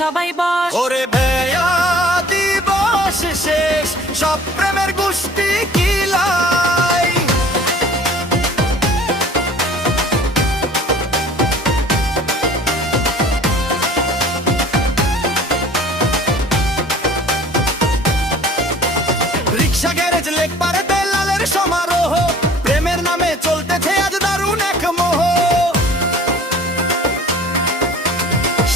সবাই বস। ওরে বেয়া দিবস শেষ, সব প্রেমের গোষ্ঠী কিলাই। রিক্সা গ্যারেজ লেকপারে বেলালের সমারোহ, প্রেমের নামে চলতেছে আজ দারুণ এক মোহ।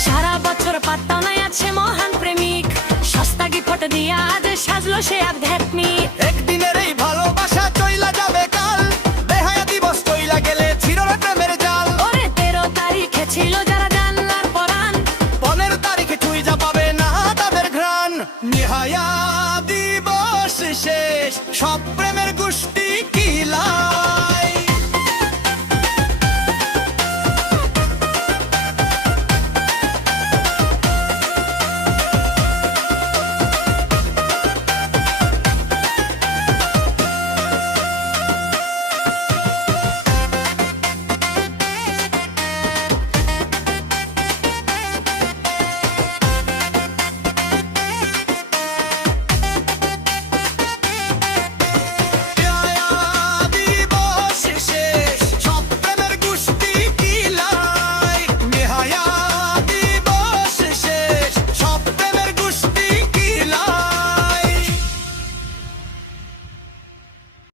সারা বছর পাত্তা নাই আছে মহান প্রেমিক, সস্তা গিফট দিয়া আজ সাজলো সে আধ্যাত্মিক। একদিনের এই ভালোবাসা চইলা যাবে কাল, বেহায়া দিবস চইলা গেলে চিররে প্রেমের জাল। ওরে 13 তারিখে ছিল যারা জানলার পরাণ, 15 তারিখে চুইজা পাবে না তাদের ঘ্রাণ। নিহায়া দিবস শেষ, সব প্রেমের গোষ্ঠী